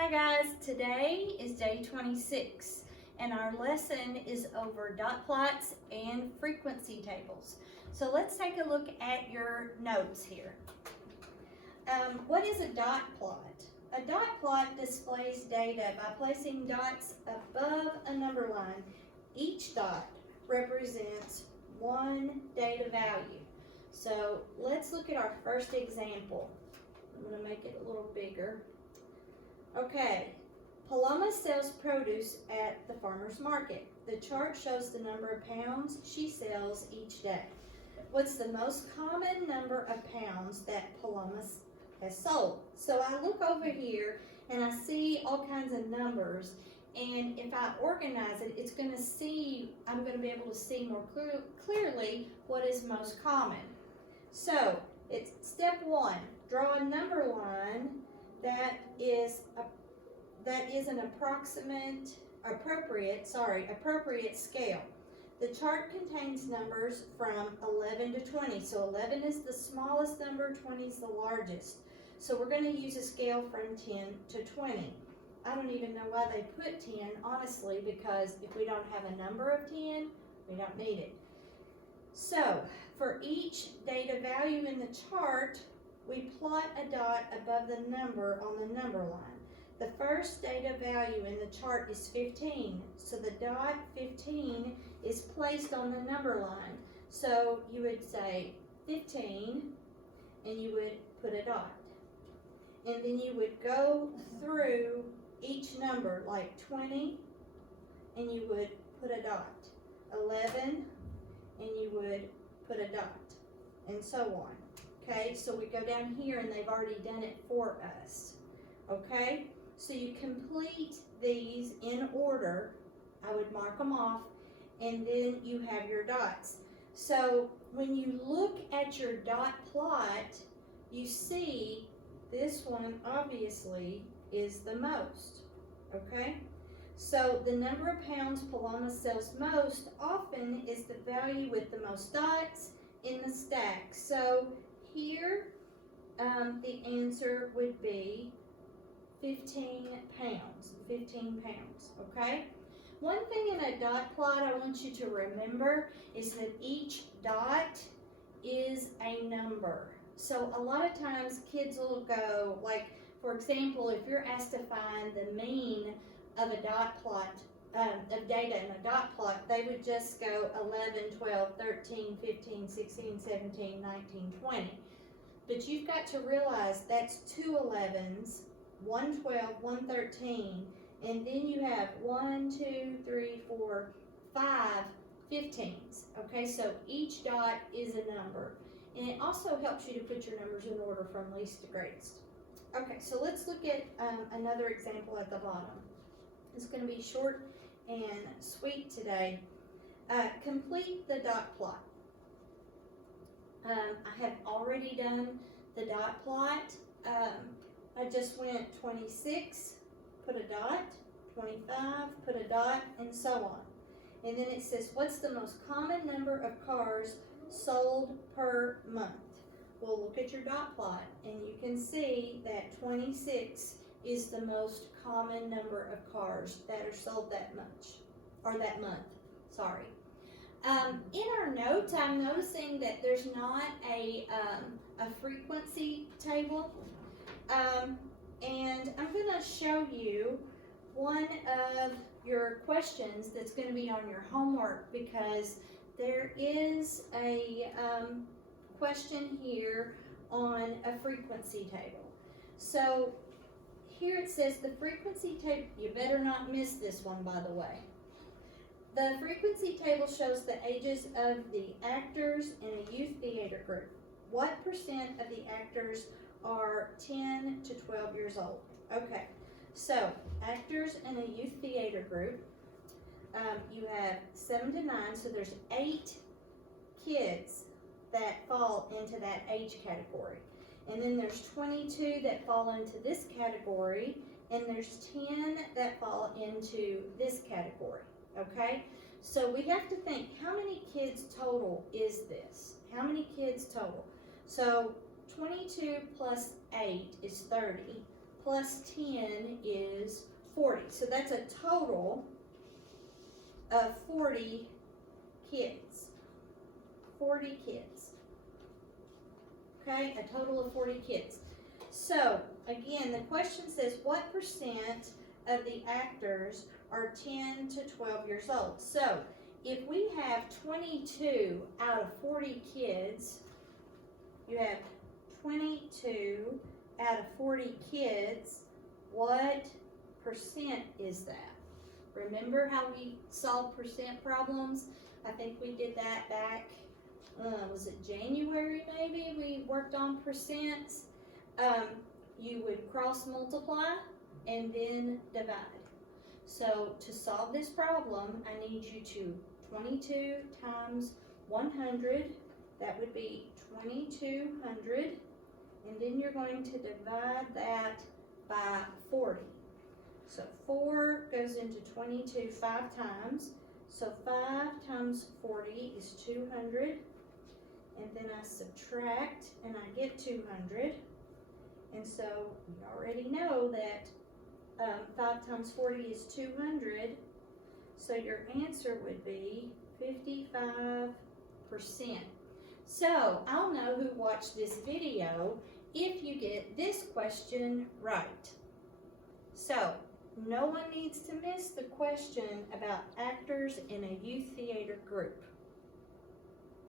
Hi guys, today is day 26 and our lesson is over dot plots and frequency tables. So let's take a look at your notes here. What is a dot plot? A dot plot displays data by placing dots above a number line. Each dot represents one data value. So let's look at our first example. I'm going to make it a little bigger. Okay, Paloma sells produce at the farmer's market. The chart shows the number of pounds she sells each day. What's the most common number of pounds that Paloma has sold? So I look over here and I see all kinds of numbers, and if I organize it, I'm going to be able to see more clearly what is most common. So it's step one, draw a number line that is an appropriate scale. The chart contains numbers from 11 to 20. So 11 is the smallest number, 20 is the largest. So we're going to use a scale from 10 to 20. I don't even know why they put 10, honestly, because if we don't have a number of 10, we don't need it. So for each data value in the chart, we plot a dot above the number on the number line. The first data value in the chart is 15, so the dot 15 is placed on the number line. So you would say 15, and you would put a dot. And then you would go through each number, like 20, and you would put a dot. 11, and you would put a dot, and so on. Okay, so we go down here and they've already done it for us. Okay, so you complete these in order. I would mark them off, and then you have your dots. So when you look at your dot plot, you see this one obviously is the most. Okay, so the number of pounds Paloma sells most often is the value with the most dots in the stack. So here, the answer would be 15 pounds, okay? One thing in a dot plot I want you to remember is that each dot is a number. So a lot of times kids will go, like, for example, if you're asked to find the mean of a dot plot, of data in a dot plot, they would just go 11, 12, 13, 15, 16, 17, 19, 20. But you've got to realize that's two 11s, one 12, one 13, and then you have 1, 2, 3, 4, 5 15s. Okay, so each dot is a number. And it also helps you to put your numbers in order from least to greatest. Okay, so let's look at another example at the bottom. It's going to be short and sweet today. Complete the dot plot. I have already done the dot plot. I just went 26, put a dot, 25, put a dot, and so on. And then it says, what's the most common number of cars sold per month? Well, look at your dot plot, and you can see that 26 is the most common number of cars that are sold that month, sorry. In our notes, I'm noticing that there's not a frequency table, and I'm going to show you one of your questions that's going to be on your homework, because there is a question here on a frequency table. So here it says the frequency table, you better not miss this one, by the way. The frequency table shows the ages of the actors in a youth theater group. What percent of the actors are 10 to 12 years old? Okay, so actors in a youth theater group, you have 7 to 9, so there's 8 kids that fall into that age category. And then there's 22 that fall into this category, and there's 10 that fall into this category, okay? So we have to think, how many kids total is this? How many kids total? So 22 plus 8 is 30, plus 10 is 40. So that's a total of 40 kids. 40 kids. Okay, a total of 40 kids. So, again, the question says, what percent of the actors are 10 to 12 years old? So, if we have 22 out of 40 kids, you have 22 out of 40 kids, what percent is that? Remember how we solved percent problems? I think we did that back, was it January maybe? We worked on percents. You would cross multiply and then divide. So to solve this problem, I need you to 22 times 100, that would be 2200, and then you're going to divide that by 40. So 4 goes into 22 5 times, so 5 times 40 is 200, and then I subtract and I get 200, and so we already know that 5 times 40 is 200, so your answer would be 55%. So I'll know who watched this video if you get this question right. So no one needs to miss the question about actors in a youth theater group.